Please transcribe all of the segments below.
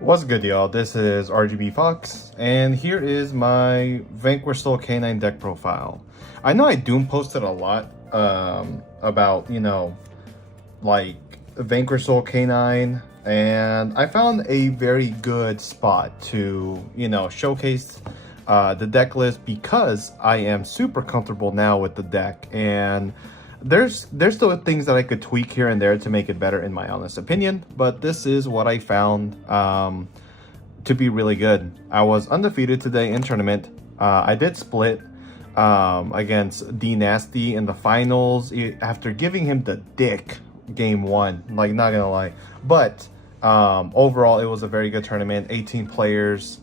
What's good, y'all? This is RGB Fox, and here is my Vanquish K9 Deck Profile. I know I Doom posted a lot about, like Vanquish K9, and I found a very good spot to, showcase the deck list because I am super comfortable now with the deck, and there's still things that I could tweak here and there to make it better in my honest opinion, but this is what I found to be really good. I was undefeated today in tournament. I did split against D Nasty in the finals after giving him the dick game one, like, not gonna lie. But overall it was a very good tournament, 18 players.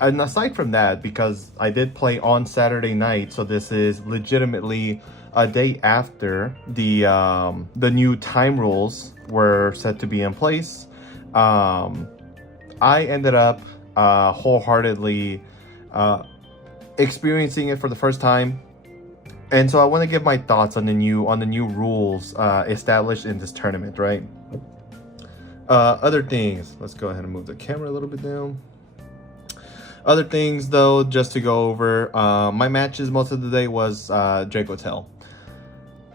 And aside from that, because I did play on Saturday night, so this is legitimately a day after the new time rules were set to be in place, I ended up wholeheartedly experiencing it for the first time. And so I want to give my thoughts on the new rules established in this tournament, right? Other things, let's go ahead and move the camera a little bit down. Other things, though, just to go over, my matches most of the day was Dracotel.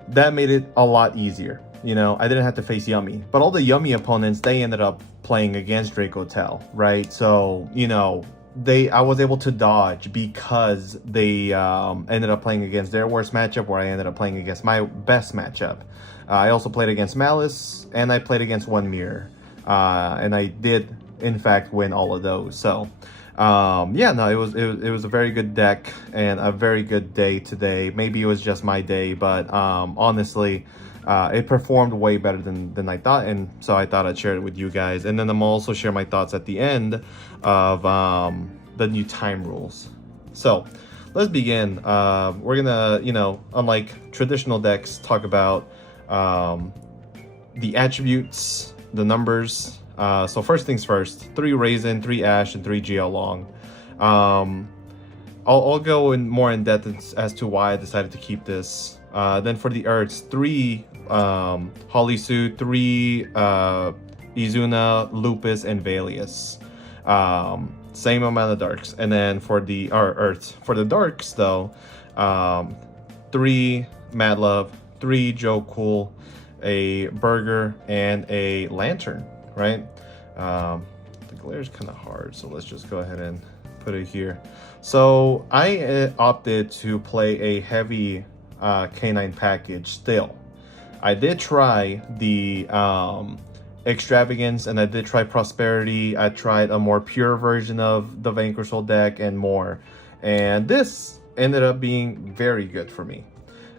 That made it a lot easier. I didn't have to face Yummy. But all the Yummy opponents, they ended up playing against Dracotel, right? So, I was able to dodge because they ended up playing against their worst matchup, where I ended up playing against my best matchup. I also played against Malice, and I played against One Mirror. And I did, in fact, win all of those. So yeah, no, it was a very good deck and a very good day today. Maybe it was just my day, but honestly, it performed way better than I thought, and so I thought I'd share it with you guys. And then I'm also share my thoughts at the end of the new time rules. So let's begin. We're gonna, unlike traditional decks, talk about the attributes, the numbers. So first things first, 3 Raisin, 3 Ash, and 3 GL Long. I'll go in more in depth as to why I decided to keep this. Then for the Earths, 3 Holisu, 3 Izuna, Lupus, and Valius. Same amount of Darks. And then for the Earths, for the Darks though, 3 Mad Love, 3 Joe Cool, a Burger, and a Lantern. Right? The glare is kind of hard, so let's just go ahead and put it here. So I opted to play a heavy K9 package still. I did try the Extravagance, and I did try Prosperity. I tried a more pure version of the Vanquish deck and more. And this ended up being very good for me.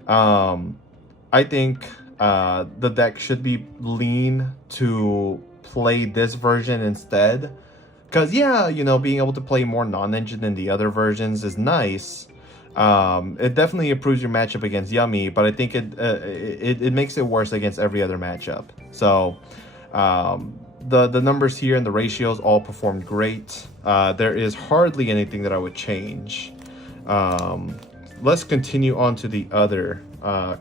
I think the deck should be lean to play this version instead, because being able to play more non-engine than the other versions is nice. It definitely improves your matchup against Yummy, but I think it makes it worse against every other matchup. So the numbers here and the ratios all performed great. There is hardly anything that I would change. Let's continue on to the other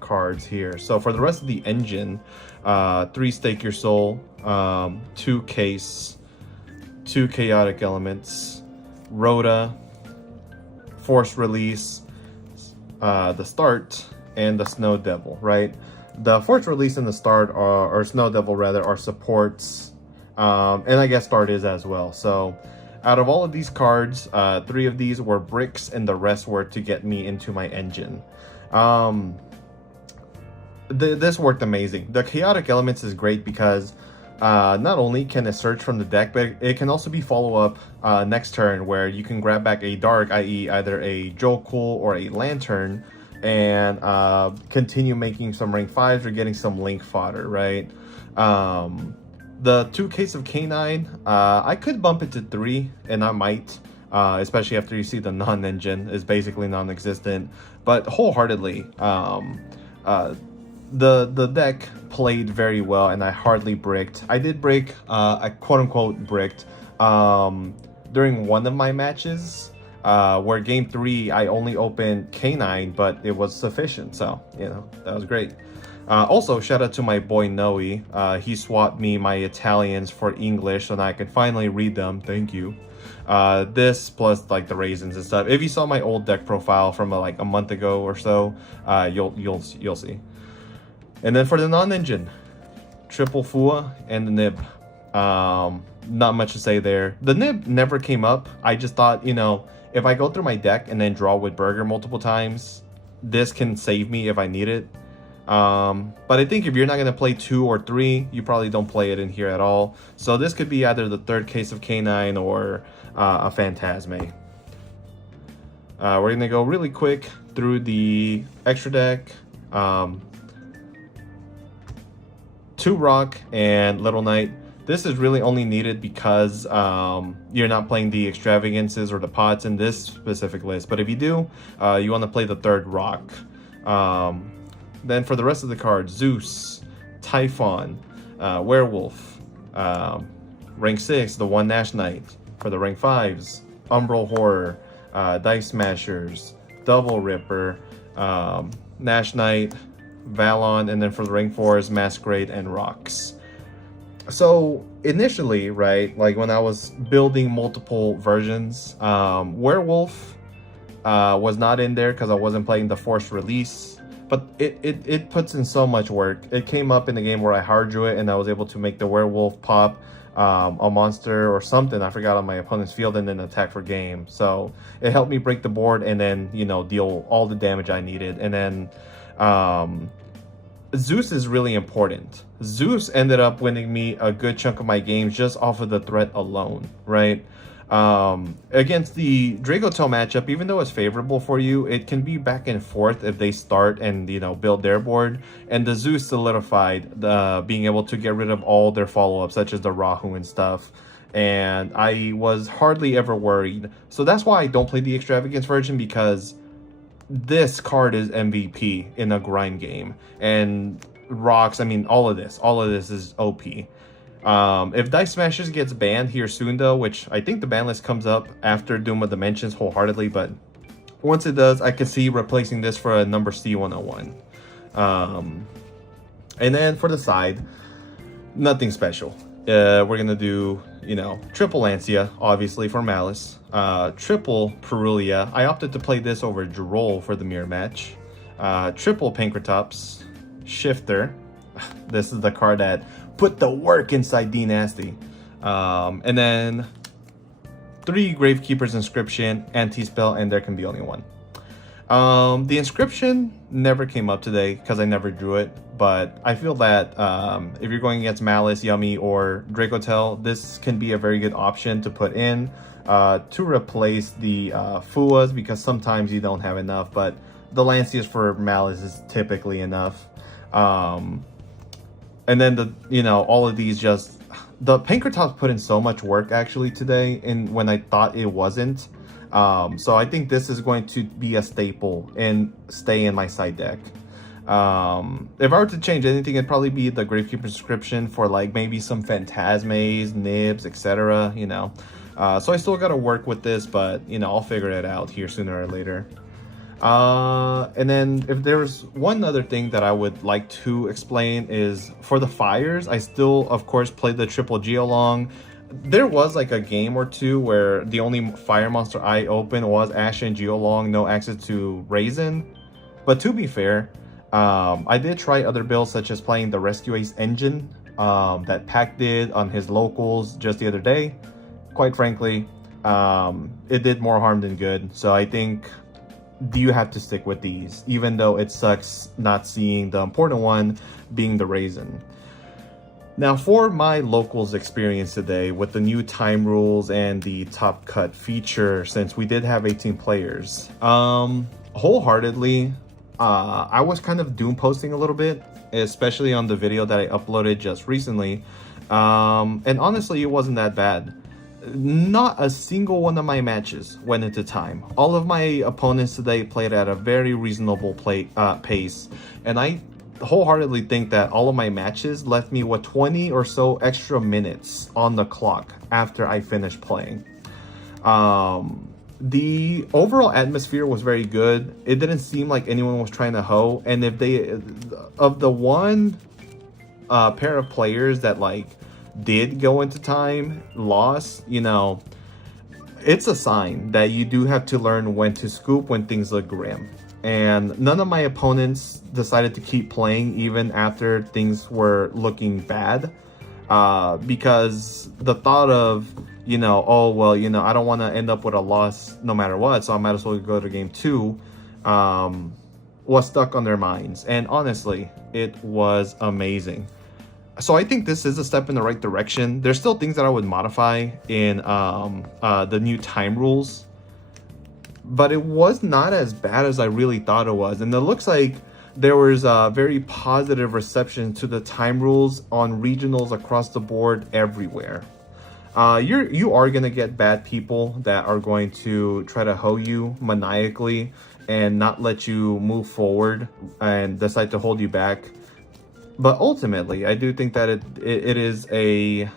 cards here. So for the rest of the engine, 3 Stake Your Soul, 2 Case, 2 Chaotic Elements, Rhoda, Force Release, the Start, and the Snow Devil, right? The Force Release and the Start or Snow Devil rather, are supports, and I guess Start is as well. So out of all of these cards, 3 of these were bricks and the rest were to get me into my engine. This worked amazing. The Chaotic Elements is great because not only can it search from the deck, but it can also be follow-up next turn, where you can grab back a Dark, i.e. either a Jokul or a Lantern, and continue making some rank 5s or getting some link fodder, right? The 2 Case of K9, I could bump it to 3, and I might, especially after you see the non-engine is basically non-existent. But wholeheartedly, the deck played very well, and I hardly bricked. I did break, I quote-unquote bricked, during one of my matches, where game 3 I only opened K9, but it was sufficient, so that was great. Also, shout out to my boy Noe. He swapped me my Italians for English so that I could finally read them. Thank you. This plus like the raisins and stuff. If you saw my old deck profile from like a month ago or so, you'll see. And then for the non-engine, triple Fua and the nib. Not much to say there. The nib never came up. I just thought, you know, if I go through my deck and then draw with Burger multiple times, this can save me if I need it. But I think if you're not going to play 2 or 3, you probably don't play it in here at all. So this could be either the third case of K9 or a Phantasme. We're going to go really quick through the extra deck. 2 Rock and Little Knight. This is really only needed because you're not playing the extravagances or the pots in this specific list. But if you do, you want to play the 3rd Rock. Then for the rest of the cards, Zeus, Typhon, Werewolf, rank 6, the 1 Nash Knight. For the rank 5s, Umbral Horror, Dice Smashers, Double Ripper, Nash Knight, Valon, and then for the rank 4s, Masquerade and Rocks. So initially, right, like when I was building multiple versions, Werewolf was not in there because I wasn't playing the forced release. But it puts in so much work. It came up in the game where I hard drew it and I was able to make the werewolf pop a monster or something, I forgot, on my opponent's field and then attack for game. So it helped me break the board and then, you know, deal all the damage I needed. And then Zeus is really important. Zeus ended up winning me a good chunk of my games just off of the threat alone, right? Against the Dragotel matchup, even though it's favorable for you, it can be back and forth if they start and, you know, build their board. And the Zeus solidified the being able to get rid of all their follow-ups, such as the Rahu and stuff. And I was hardly ever worried. So that's why I don't play the Extravagance version, because this card is MVP in a grind game. And Rocks, I mean, all of this is OP. If Dice Smashers gets banned here soon though, which I think the ban list comes up after Doom of Dimensions wholeheartedly, but once it does, I can see replacing this for a number C101. And then for the side, nothing special. We're gonna do, you know, triple Lancia, obviously, for Malice. Triple Perulia. I opted to play this over Droll for the mirror match. Triple Pankratops. Shifter. This is the card that put the work inside D Nasty. And then 3 Gravekeeper's Inscription, Anti-Spell, and there can be only 1. The Inscription never came up today because I never drew it, but I feel that if you're going against Malice, Yummy, or Dracotel, this can be a very good option to put in to replace the Fuas, because sometimes you don't have enough, but the Lancias for Malice is typically enough. And then the, you know, all of these just, the Pankratops put in so much work actually today, and when I thought it wasn't. So I think this is going to be a staple and stay in my side deck. If I were to change anything, it'd probably be the Gravekeeper's Inscription for like maybe some Phantasmes, Nibs, etc. You know, so I still got to work with this, but you know, I'll figure it out here sooner or later. And then if there's one other thing that I would like to explain is for the fires, I still of course play the triple Geolong. There was like a game or two where the only fire monster I opened was Ash and Geolong, no access to Raisin. But to be fair, I did try other builds such as playing the Rescue Ace engine that Pac did on his locals just the other day. Quite frankly, it did more harm than good. So I think you have to stick with these, even though it sucks not seeing the important one being the Raisin. Now for my locals experience today with the new time rules and the top cut feature, since we did have 18 players, wholeheartedly, I was kind of doom posting a little bit, especially on the video that I uploaded just recently. And honestly, it wasn't that bad. Not a single one of my matches went into time. All of my opponents today played at a very reasonable pace, and I wholeheartedly think that all of my matches left me with 20 or so extra minutes on the clock after I finished playing. the overall atmosphere was very good. It didn't seem like anyone was trying to hoe. And if they, of the one pair of players that like did go into time, lost, you know, it's a sign that you do have to learn when to scoop when things look grim. And none of my opponents decided to keep playing even after things were looking bad, because the thought of, you know, oh, well, you know, I don't want to end up with a loss no matter what, so I might as well go to game 2, was stuck on their minds. And honestly, it was amazing. So I think this is a step in the right direction. There's still things that I would modify in the new time rules, but it was not as bad as I really thought it was. And it looks like there was a very positive reception to the time rules on regionals across the board everywhere. You are going to get bad people that are going to try to hoe you maniacally and not let you move forward and decide to hold you back. But ultimately, I do think that it is a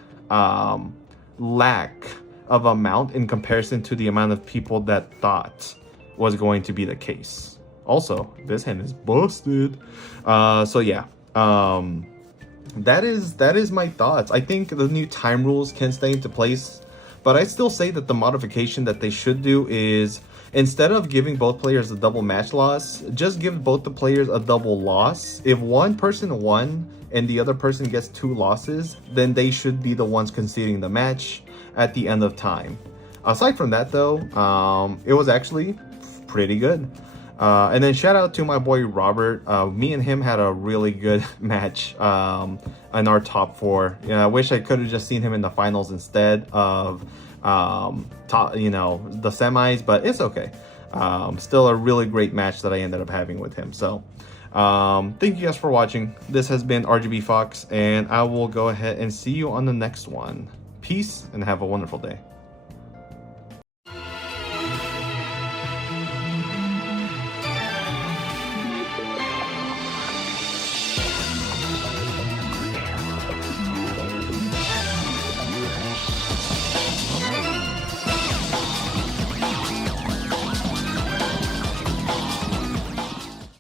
lack of amount in comparison to the amount of people that thought was going to be the case. Also, this hand is busted. So yeah, that is my thoughts. I think the new time rules can stay into place, but I still say that the modification that they should do is, instead of giving both players a double match loss, just give both the players a double loss. If one person won and the other person gets 2 losses, then they should be the ones conceding the match at the end of time. Aside from that though, it was actually pretty good. And then shout out to my boy Robert. Me and him had a really good match in our top 4. You know, I wish I could have just seen him in the finals instead of the semis, but it's okay. Still a really great match that I ended up having with him. So thank you guys for watching. This has been RGB Fox, and I will go ahead and see you on the next one. Peace and have a wonderful day.